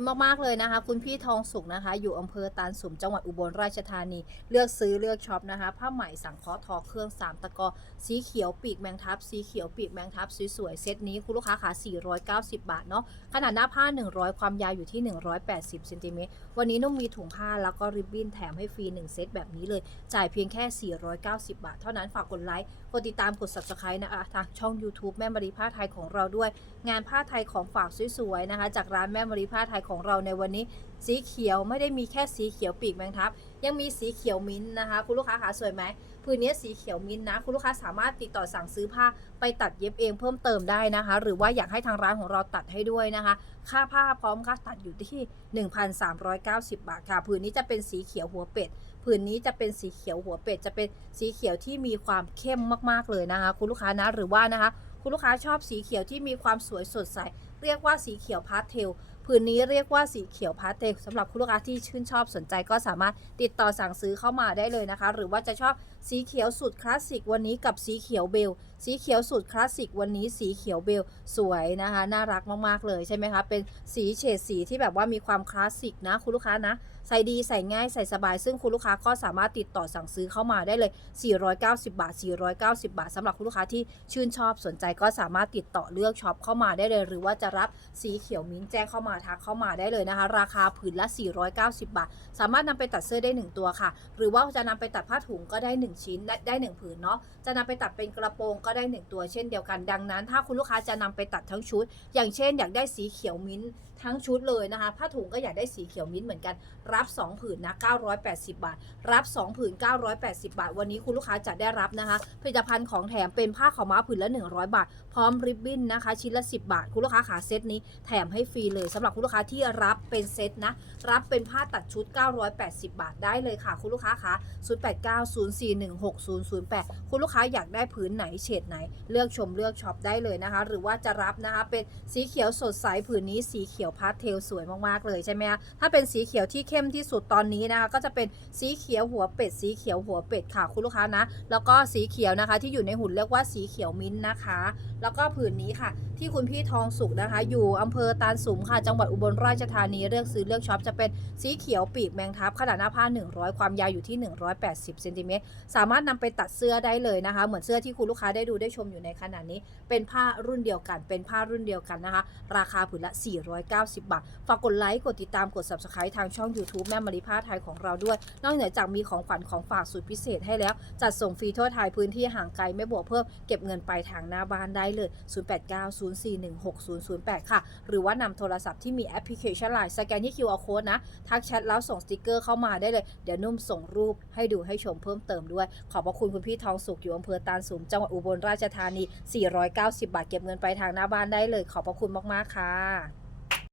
คุณมากๆเลยนะคะ คุณพี่ทองสุขนะคะ อยู่อำเภอตาลสุมจังหวัดอุบลราชธานี เลือกซื้อเลือกช็อปนะคะ ผ้าไหมสังเคราะห์ทอเครื่อง 3 ตะกอ สีเขียวปีกแมงทับ สีเขียวปีกแมงทับสวยๆ เซตนี้คุณลูกค้าขา490 บาทเนาะ ขนาดหน้าผ้า 100 ความยาวอยู่ที่ 180เซนติเมตร วันนี้นุ่มมีถุงผ้าแล้วก็ริบบิ้นแถมให้ฟรี 1 เซตแบบนี้เลย จ่ายเพียงแค่ 490 บาท เท่านั้น ฝากกดไลค์ กดติดตาม กด subscribe นะคะทางช่อง YouTube แม่มารีผ้าไทยของเราด้วย งานผ้าไทยของฝากสวยๆนะคะ จากร้านแม่มารีผ้าไทยของเราในวันนี้ สีเขียวไม่ได้มีแค่สีเขียวปีกแมงทับ ยังมีสีเขียวมิ้นนะคะ คุณลูกค้าขาสวยไหมพื้นนี้สีเขียวมิ้นนะ คุณลูกค้าสามารถติดต่อสั่งซื้อผ้าไปตัดเย็บเองเพิ่มเติมได้นะคะ หรือว่าอยากให้ทางร้านของเราตัดให้ด้วยนะคะ ค่าผ้าพร้อมค่าตัดอยู่ที่ 1,390 บาทค่ะผืนนี้จะเป็นสีเขียวหัวเป็ดผืนนี้จะเป็นสีเขียวหัวเป็ดจะเป็นสีเขียวที่มีความเข้มมากๆเลยนะคะ คุณลูกค้านะหรือว่านะคะ คุณลูกค้าชอบสีเขียวที่มีความสวยสดใสเรียกว่าสีเขียวพาสเทล ผืนนี้เรียกว่าสีเขียวพาสเทลสำหรับคุณลูกค้าที่ชื่นชอบสนใจก็สามารถติดต่อสั่งซื้อเข้ามาได้เลยนะคะ หรือว่าจะชอบสีเขียวสุดคลาสสิกวันนี้กับสีเขียวเบล สีเขียวสุดคลาสสิกวันนี้สีเขียวเบลสวยนะคะ น่ารักมากๆเลยใช่ไหมคะเป็นสีเฉดสีที่แบบว่ามีความคลาสสิกนะคุณลูกค้านะใส่ดีใส่ง่ายใส่สบาย ซึ่งคุณลูกค้าก็สามารถติดต่อสั่งซื้อเข้ามาได้เลย 490 บาท 490 บาทสำหรับคุณลูกค้าที่ชื่นชอบสนใจก็สามารถติดต่อเลือกช็อปเข้ามาได้เลย หรือว่าจะรับสีเขียวมิ้นแจ้งเข้ามาทักเข้ามาได้เลยนะคะ ราคาผืนละ 490 บาท สามารถนำไปตัดเสื้อได้ 1 ตัวค่ะ หรือว่าจะนำไปตัดผ้าถุงก็ได้ 1 ชิ้นได้ 1 ผืนเนาะจะนำไปตัดเป็นกระโปรงก็ได้ 1 ตัวเช่นเดียวกันดังนั้น ถ้าคุณลูกค้าจะนำไปตัดทั้งชุด อย่างเช่น อยากได้สีเขียวมิ้น ทั้งชุดเลยนะคะ ผ้าถุงก็อยากได้สีเขียวมิ้นท์เหมือนกัน รับ 2 ผืนนะ980 บาท รับ 2 ผืน 980 บาท วันนี้คุณลูกค้าจะได้รับนะคะ ผลิตภัณฑ์ของแถมเป็นผ้าขาวม้าผืนละ 100 บาท พร้อมริบบิ้นนะคะ ชิ้นละ 10 บาท คุณลูกค้าขาเซตนี้แถมให้ฟรีเลยสำหรับคุณลูกค้าที่รับเป็นเซตนะ รับเป็นผ้าตัดชุด 980 บาทได้เลยค่ะ คุณลูกค้าคะ0890416008 คุณลูกค้าอยากได้ผืนไหนเฉดไหน เลือกชมเลือกช็อปได้เลยนะคะ หรือว่าจะรับนะคะเป็นสีเขียวสดใสผืนนี้สีเขียวพาสเทลสวยมากๆเลยใช่ไหมคะถ้าเป็นสีเขียวที่เข้มที่สุดตอนนี้นะคะ ก็จะเป็นสีเขียวหัวเป็ด สีเขียวหัวเป็ดค่ะคุณลูกค้านะ แล้วก็สีเขียวนะคะ ที่อยู่ในหุ่นเรียกว่าสีเขียวมิ้นท์นะคะ แล้วก็ผืนนี้ค่ะ ที่คุณพี่ทองสุกนะคะ อยู่อำเภอตาลสุมค่ะ จังหวัดอุบลราชธานีเลือกซื้อเลือกช็อปจะเป็นสีเขียวปีกแมงทับขนาดหน้าผ้า 100 ความยาวอยู่ที่ 180เซนติเมตรสามารถนำไปตัดเสื้อได้เลยนะคะ เหมือนเสื้อที่คุณลูกค้าได้ดูได้ชมอยู่ในขณะนี้ เป็นผ้ารุ่นเดียวกัน เป็นผ้ารุ่นเดียวกันนะคะ ราคาผืนละ 490บาท ฝากกดไลค์ กดติดตาม กด subscribe ทางช่อง YouTube แม่มาริผ้าไทยของเราด้วย นอกเหนือจากมีของขวัญของฝากสุดพิเศษให้แล้ว จัดส่งฟรีทั่วไทยพื้นที่ห่างไกลไม่บวกเพิ่ม เก็บเงินไปทางหน้าบ้านได้เลย 0890416008 ค่ะ หรือว่านำโทรศัพท์ที่มีแอปพลิเคชันไลน์สแกนที่ QR code นะ ทักแชทแล้วส่งสติกเกอร์เข้ามาได้เลย เดี๋ยวนุ่มส่งรูปให้ดูให้ชมเพิ่มเติมด้วย ขอบพระคุณคุณพี่ทองสุขอยู่อำเภอตาลสูงจังหวัดอุบลราชธานี 490 บาทเก็บเงินปทางหน้าบ้านได้เลย ขอบพระคุณมาก ๆ ค่ะ